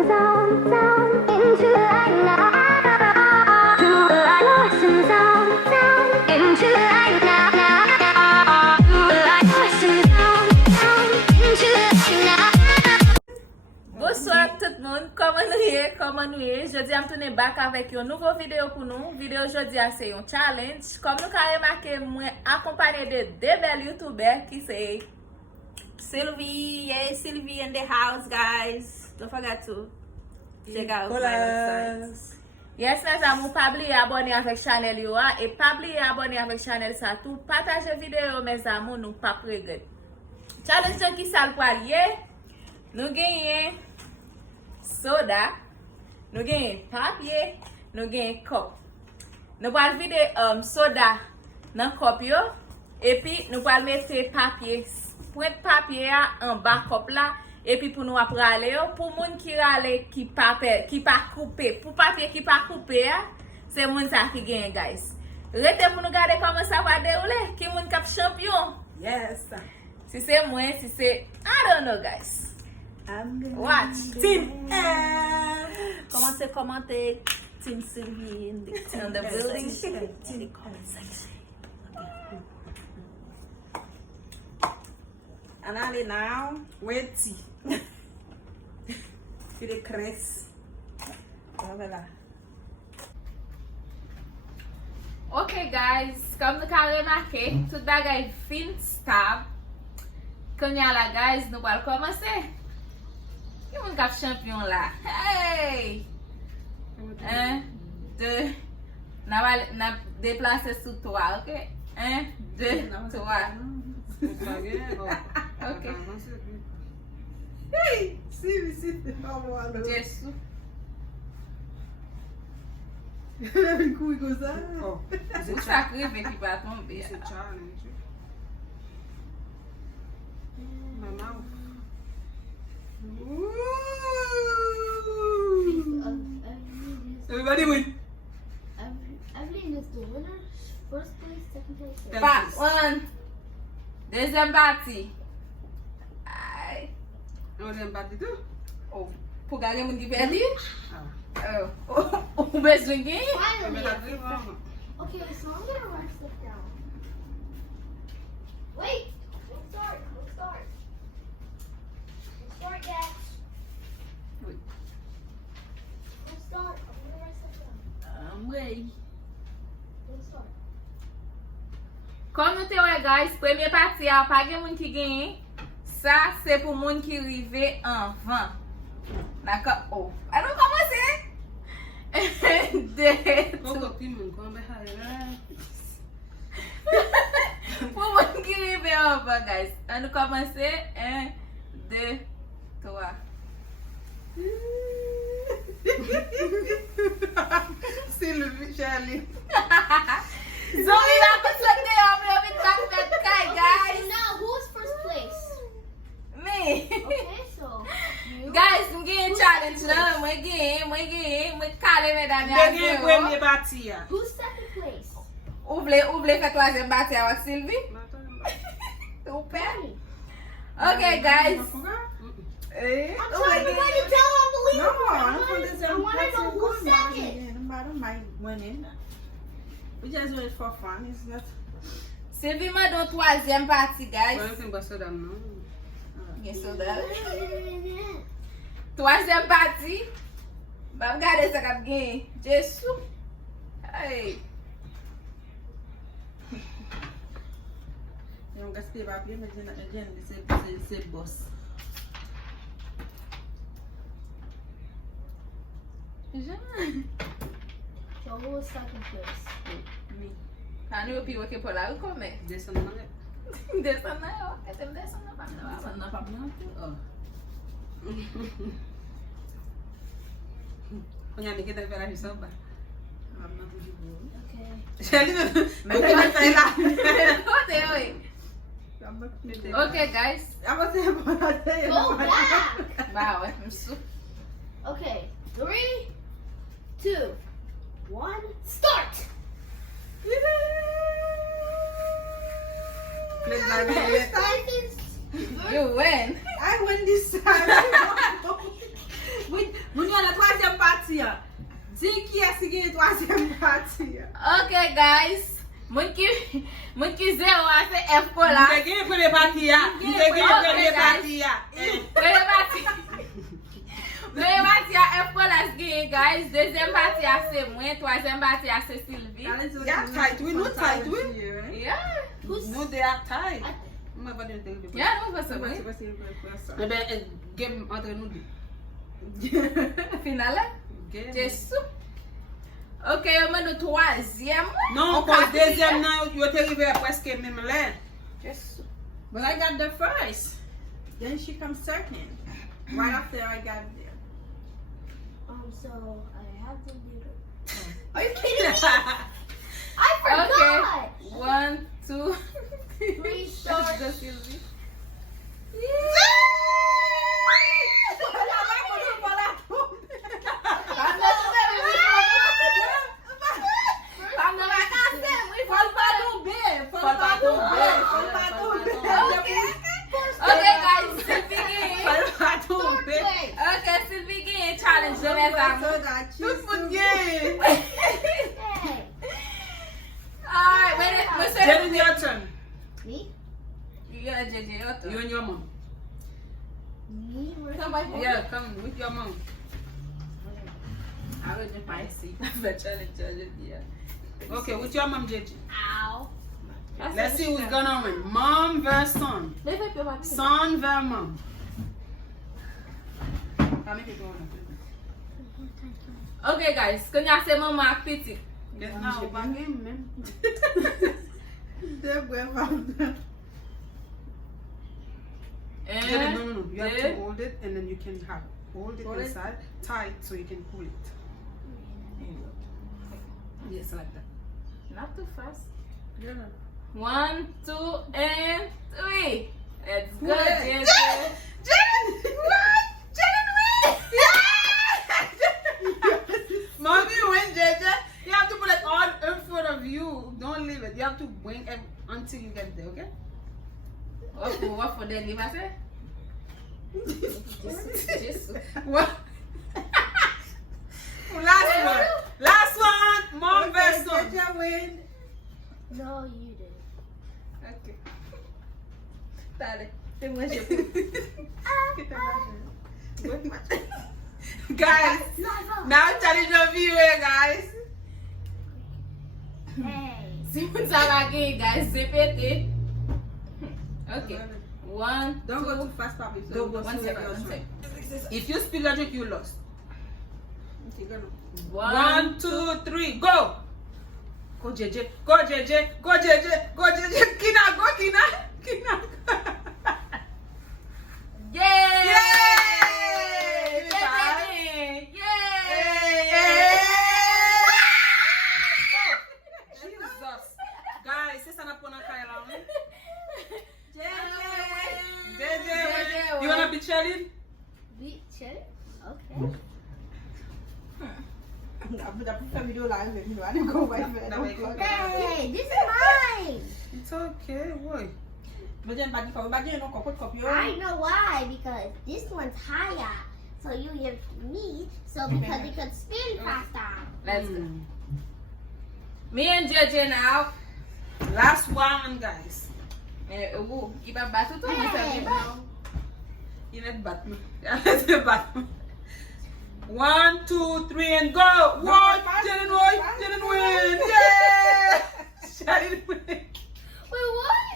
Bonsoir tout le monde, comment nous est? Je dis à tourner back avec une nouvelle vidéo pour nous. Vidéo aujourd'hui c'est un challenge. Comme nous avons remarqué, moi accompagné de deux belles youtubeurs qui c'est Sylvie. Yeah, Sylvie in the house, guys. Don't forget to check out my website. Yes, mes amours, pas oublier abonner avec channel yo et pas oublier abonner avec channel ça tout. Partager vidéo mes amours, nous pas regret. Challenge qui ça le poilier. Nous gagnons soda, nous gagnons papier, nous gagnons cup. Nous allons vider soda dans le cup et puis nous allons mettre papier, pointe papier en bas cup là et puis pour nous après aller pour moun qui rale qui pas coupé, pour papier qui pas coupé, c'est moun ça qui gagne guys. Restez pour nous regarder comment ça va dérouler, qui moun cap champion. Yes. Si c'est moi, si c'est I don't know guys. Watch. Team commenter. Team Sylvie in the building. In the comment section. And allez now, wait tea. Puis les crêpes. Voilà. Ok guys, comme nous avons remarqué, tout bagay fin stable. Quand y a la guys, nous allons commencer. Qui est mon cap champion là? Hey! 1, 2, n'a déplacé sous 3, ok? 1, 2, 3. Ok. Hey! Si, Jésus. Un coup comme ça. Où ça crive qui va tomber? C'est challenge. Maman. Everybody win. Evelyn is the winner. First place, second place. third. Part 1. Deuxième partie. Aïe. Deuxième partie tout. Oh, pour gagner mon qui perdu? Ah. On besoin de gagner? Finally. Vraiment. Okay, so I'm gonna write stuff down. Wait, don't start. Don't start. Don't start yet. Oui. Don't start. I'm gonna write stuff down. Oui. Don't start. Comme nous te wè guys, première partie a pas gen moun qui gagne. Ça c'est pour moun qui rive en vent. D'accord? Oh. Alors commencer. 2. Pourquoi tu me connais pas? Pour moun qui rive en vent guys. On nous commencer. 1, 2, 3. Sylvie, Charlie. Zombie va pas sauter en plein de caille guys. So now, who's first place? Me. Okay, so you. Guys, nous gagne challenge là. Moi calé mesdames Dernier et premier parti. Who's second place? Ouvrez faire troisième partie avec Sylvie. Super. Okay, guys. Eh, I'm trying to write it down. Unbelievable. I I want to know who's second. I don't mind winning. We just wait for fun. It's not. Sylvie m'a donné troisième partie, guys. Yes, so that. Troisième partie. Bah, regardez ça qu'a gagné. Jésus. Hey. On gaspille papier, mais c'est boss. So who was second place? Me. Can you repeat what you put out? Come here. Descend là. Descend là. Descend là. Descend là, pas bien. Oh. On y a mis que t'as fait la histoire. Okay. Charlie, mais tu vas faire là. Okay, guys. I'm gonna say Go back. Wow, I'm so. Okay. 3, 2, 1, start. You win. I win this time. Ok, guys. Moun ki zero a se F kola. Mwen gen preme pati ya. Preme pati ya. Premier parti a F kola gagné, guys. Deuxième parti a c'est moi. Troisième parti a c'est Sylvie. They are tight. We know tight. Yeah. No, they are tight. Yeah, nous faisons ça. Eh ben, game entre nous deux. Finale. Jesus. Ok, on met le troisième. Non, parce que deuxième, non, tu es arrivé presque même là. Jesus. But I got the first. Then she comes second. Right after I got there. So I have to do it. Are you kidding me? I forgot. Okay. 1, 2, 3 stars. Let's go, Sylvie. Okay, guys, Sylvie gagne challenge de mes amis. Tout le monde gagne. Alright, wait, Jenny, your turn. Me? Yeah, JJ, your turn. You and your mom. Me? Come by here. Yeah, come with your mom. I will just find see. Challenge, yeah. Okay, with your mom, JJ. Ow. Let's see who's gonna win. Mom versus son. Son versus mom. Okay, guys, kanya se maman ak petit. Yes, now, back in, man. And No. You have to hold it and then you can hold it inside tight so you can pull it. Yes, like that. not too fast. Yeah. 1, 2, and 3. Let's go, Wait. JJ. Mommy win, JJ. You have to put it all in front of you. Don't leave it. You have to win it until you get there, okay? What for the leave I say? Jesus. What? Last one. Mom versus son. win. No, you did. Okay. Dale. Te muevo. Guys, now challenge of you, guys. Hey. Si vous savez again, guys, c'est pété. Okay. 1, Don't go too fast, Papi. So Don't go one too second, fast. 1 second. If you spill a drink, you lost. Okay, go. 1, 1, 2, 3, go! Go, JJ. Go, JJ. Go, JJ. Go, JJ. Kina, go, Kina. Kina. Yay! Yay! Yay! Jesus. Guys, c'est ça n'a pas dans Kaila, hein? JJ. You wanna be Sherline? Beat Cherry? Okay. Hey, this is mine. It's okay, boy. I know why, because this one's higher. So you give me, so because it could spin faster. Let's go. Me and JJ now. Last one, guys. Iba batu tu Hey. You need Batman. Yeah, Batman. 1, 2, 3, and go! What? Sherline win! Yeah! Sherline win! Wait, what?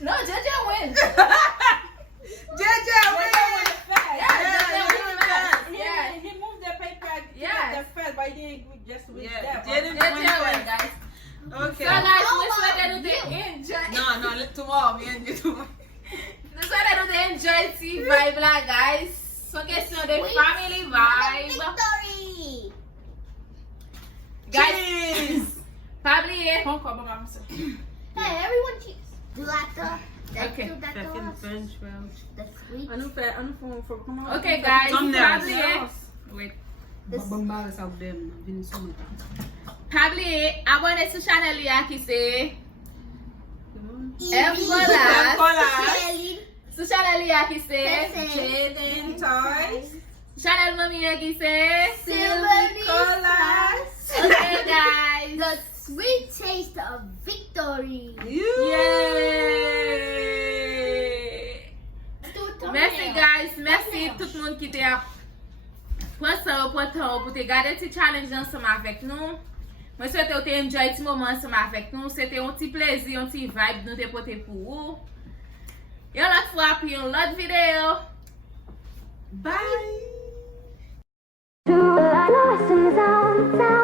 No, JJ wins. JJ win! Yeah. He moved the paper. Yeah. The first, but he didn't just with Yeah, that. JJ JJ win, wins, guys. Okay. So guys, How which way about do they enjoy? No, tomorrow, me and you tomorrow. This way do they enjoy tea vibe lah, guys. So question the family vibe. Victory! Guys, Cheese! probably Hey, everyone cheers. Do like the Okay. the sweet. Okay, guys, Thumbnails. probably wait. Probably abonne sur channel ya qui c'est F Sherline. sur channel ya qui c'est Jaden Toys. channel mami ya qui c'est Sylvie. Okay, guys. The sweet taste of victory. Yay! Merci guys, merci tout le monde qui te a prend opportunité pour te garder ce challenge ensemble avec nous. Moi souhaite que tu enjoy ce moment ensemble avec nous. C'était un petit plaisir, un petit vibe nous te porter pour vous. Et l'autre fois puis une autre vidéo. Bye! True love is on